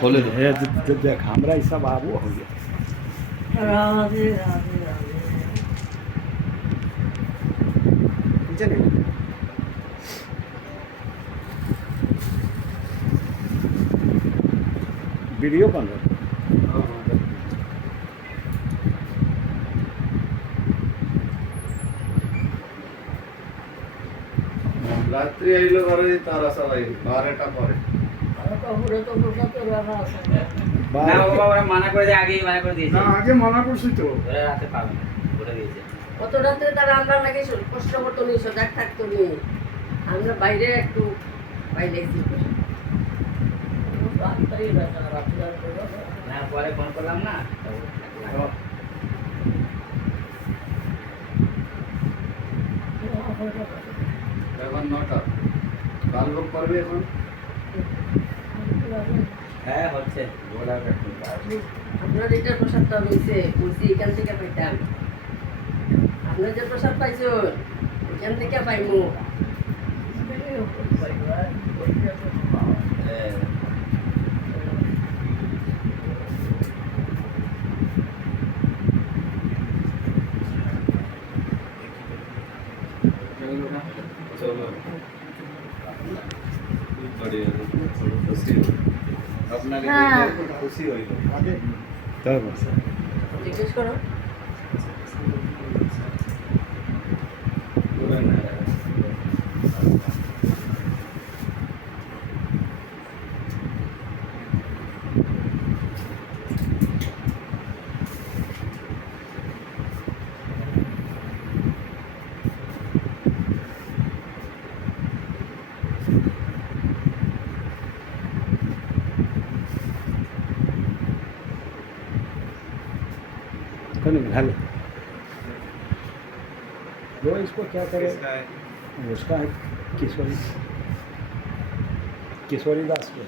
खोले देख हमरा ई सब आबो हो गया। राधे राधे राधे। वीडियो बन रहा है। রাত্রি আইলো ঘরে তারা সবাই 12টা পরে না বাবা ওরা মানা করে দিয়ে আগেই মানা করে দিয়েছে। না আগে মানা করছি তো। ওরা রাতে পাবে না বলে দিয়েছে। কত রাত্রে তারা আমরা নাকি কষ্ট করতো নি, সজাগ থাকতো নি। আমরা বাইরে একটু বাইরে না পরে ফোন করলাম না। এখন 9টা কাল ভোগ করবে এখন। হ্যাঁ হচ্ছে বলা আপনার এটার প্রসাদটা হয়েছে বলছি এখান থেকে পাইতাম। আপনার যে প্রসাদ পাইছো এখান থেকে পাইমু। চলো আপনাকে খুশি হইল জিজ্ঞেস করো। हेलो वो इसको क्या करे, उसका है किशोरी किशोरी दास को।